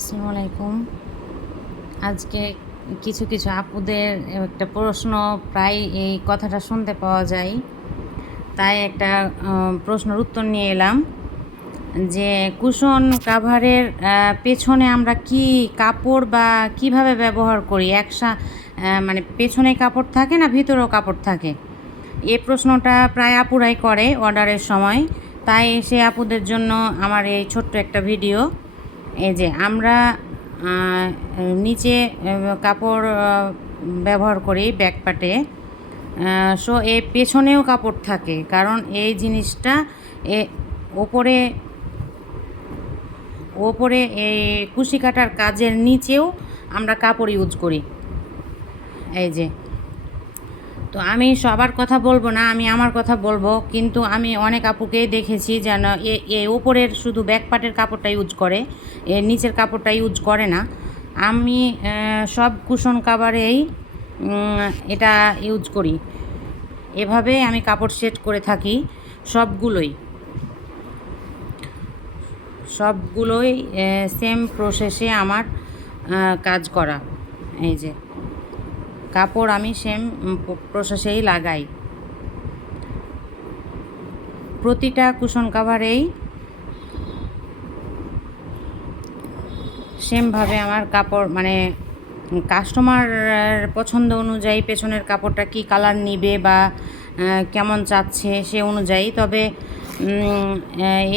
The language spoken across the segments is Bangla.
আসসালামু আলাইকুম। আজকে কিছু কিছু আপুদের একটা প্রশ্ন প্রায় এই কথাটা শুনতে পাওয়া যায়, তাই একটা প্রশ্নের উত্তর নিয়ে এলাম যে কুশন কাভারের পেছনে আমরা কি কাপড় বা কিভাবে ব্যবহার করি। মানে পেছনে কাপড় থাকে না ভিতরেও কাপড় থাকে, এই প্রশ্নটা প্রায় আপুরাই করে অর্ডারের সময়। তাই সে আপুদের জন্য আমার এই ছোট্ট একটা ভিডিও। এই যে আমরা নিচে কাপড় ব্যবহার করি ব্যাক পার্টে, সো এর পেছনেও কাপড় থাকে, কারণ এই জিনিসটা এ ওপরে ওপরে এই কুশি কাটার কাজের নিচেও আমরা কাপড় ইউজ করি। এই যে, তো আমি সবার কথা বলবো না, আমি আমার কথা বলবো। কিন্তু আমি অনেক আপুকেই দেখেছি যেন এ ওপরের শুধু ব্যাক পার্টের কাপড়টা ইউজ করে, এর নিচের কাপড়টা ইউজ করে না। আমি সব কুশন কাভারেই এটা ইউজ করি। এভাবে আমি কাপড় সেট করে থাকি সবগুলোই সবগুলোই সেম প্রসেসে আমার কাজ করা। এই যে কাপড় আমি সেম প্রসেসেই লাগাই। প্রতিটা কুশন কাভারেই সেমভাবে আমার কাপড়, মানে কাস্টমার পছন্দ অনুযায়ী পেছনের কাপড়টা কি কালার নিবে বা কেমন চাচ্ছে সে অনুযায়ী। তবে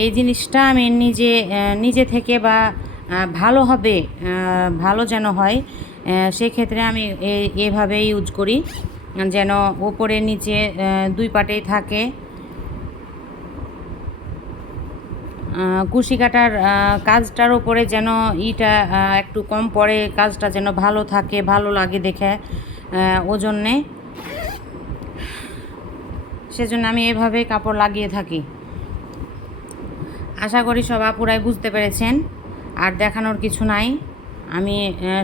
এই জিনিসটা আমি নিজে থেকে বা ভালো হবে, ভালো যেন হয়, সেক্ষেত্রে আমি এভাবে ইউজ করি, যেন ওপরে নিচে দুই পাটেই থাকে। কুশি কাটার কাজটার ওপরে যেন একটু কম পড়ে, কাজটা যেন ভালো থাকে, ভালো লাগে দেখে, ওজন্যে সেজন্য আমি এভাবেই কাপড় লাগিয়ে থাকি। আশা করি সব আপুরাই বুঝতে পেরেছেন, আর দেখানোর কিছু নাই। আমি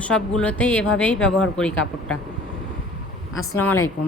সবগুলোতেই এভাবেই ব্যবহার করি কাপড়টা। আসসালামু আলাইকুম।